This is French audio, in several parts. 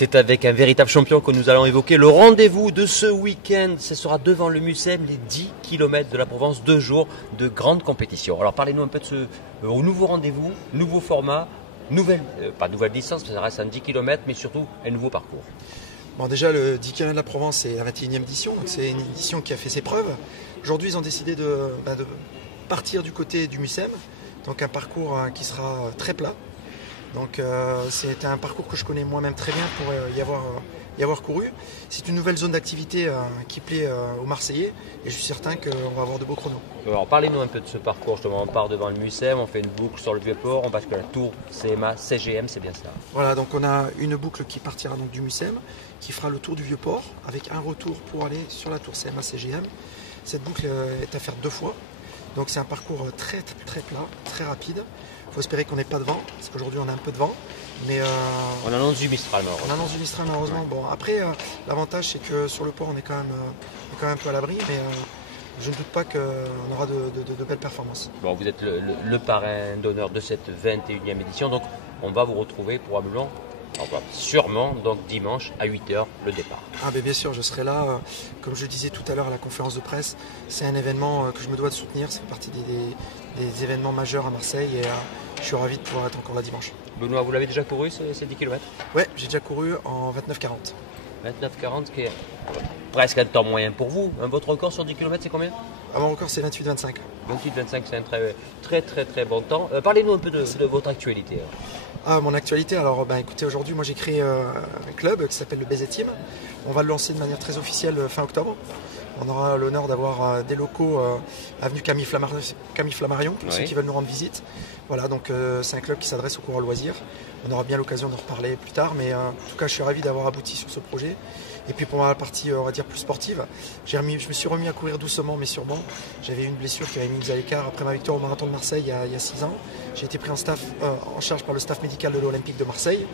C'est avec un véritable champion que nous allons évoquer le rendez-vous de ce week-end. Ce sera devant le Mucem, les 10 km de la Provence, 2 jours de grande compétition. Alors parlez-nous un peu de ce nouveau rendez-vous, nouveau format, pas nouvelle distance, parce que ça reste un 10 km, mais surtout un nouveau parcours. Bon, déjà, le 10 km de la Provence, c'est la 21e édition, donc c'est une édition qui a fait ses preuves. Aujourd'hui, ils ont décidé de partir du côté du Mucem, donc un parcours qui sera très plat. Donc c'est un parcours que je connais moi-même très bien pour y avoir couru. C'est une nouvelle zone d'activité qui plaît aux Marseillais et je suis certain qu'on va avoir de beaux chronos. Alors parlez-nous un peu de ce parcours. Justement, on part devant le Mucem, on fait une boucle sur le Vieux-Port, on passe que la Tour, CMA, CGM, c'est bien ça. Voilà, donc on a une boucle qui partira donc du Mucem, qui fera le tour du Vieux-Port avec un retour pour aller sur la Tour CMA, CGM. Cette boucle est à faire 2 fois. Donc c'est un parcours très plat, très rapide. Il faut espérer qu'on n'ait pas de vent, parce qu'aujourd'hui on a un peu de vent. Mais on annonce du Mistral malheureusement. On annonce du Mistral malheureusement. Bon, après, l'avantage c'est que sur le port on est quand même un peu à l'abri, mais je ne doute pas qu'on aura de belles performances. Bon, vous êtes le parrain d'honneur de cette 21e édition, donc on va vous retrouver probablement, sûrement, donc dimanche à 8h le départ. Ah ben bien sûr, je serai là. Comme je le disais tout à l'heure à la conférence de presse, c'est un événement que je me dois de soutenir. C'est partie des événements majeurs à Marseille et je suis ravi de pouvoir être encore là dimanche. Benoît, vous l'avez déjà couru ces 10 km? Ouais, j'ai déjà couru en 29-40. 29-40, qui est presque un temps moyen pour vous. Votre record sur 10 km, c'est combien? Mon record, c'est 28-25. 28-25, c'est un très bon temps. Parlez-nous un peu de votre actualité. Mon actualité, alors écoutez, aujourd'hui moi j'ai créé un club qui s'appelle le BZ Team. On va le lancer de manière très officielle fin octobre. On aura l'honneur d'avoir des locaux avenue Camille Flammarion pour ceux qui veulent nous rendre visite. Voilà, donc c'est un club qui s'adresse aux coureurs loisirs. On aura bien l'occasion d'en reparler plus tard, mais en tout cas je suis ravi d'avoir abouti sur ce projet. Et puis pour la partie on va dire plus sportive, je me suis remis à courir doucement mais sûrement. J'avais eu une blessure qui avait mis à l'écart après ma victoire au marathon de Marseille il y a 6 ans. J'ai été pris en charge par le staff médical de l'Olympique de Marseille.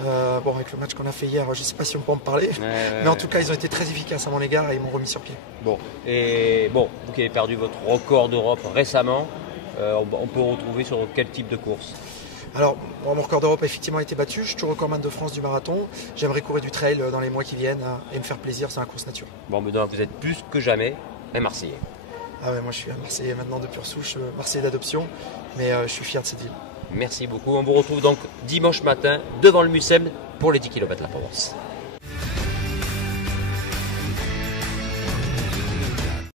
Avec le match qu'on a fait hier, je ne sais pas si on peut en parler, mais en tout cas ils ont été très efficaces à mon égard et ils m'ont remis sur pied. Bon, vous qui avez perdu votre record d'Europe récemment, on peut retrouver sur quel type de course? Alors, mon record d'Europe a effectivement été battu. Je suis toujours recordman de France du marathon. J'aimerais courir du trail dans les mois qui viennent et me faire plaisir sur la course nature. Bon, mais donc, vous êtes plus que jamais un Marseillais. Ah ouais, moi je suis un Marseillais maintenant de pure souche, Marseillais d'adoption, mais je suis fier de cette ville. Merci beaucoup. On vous retrouve donc dimanche matin devant le Mucem pour les 10 km de la Provence.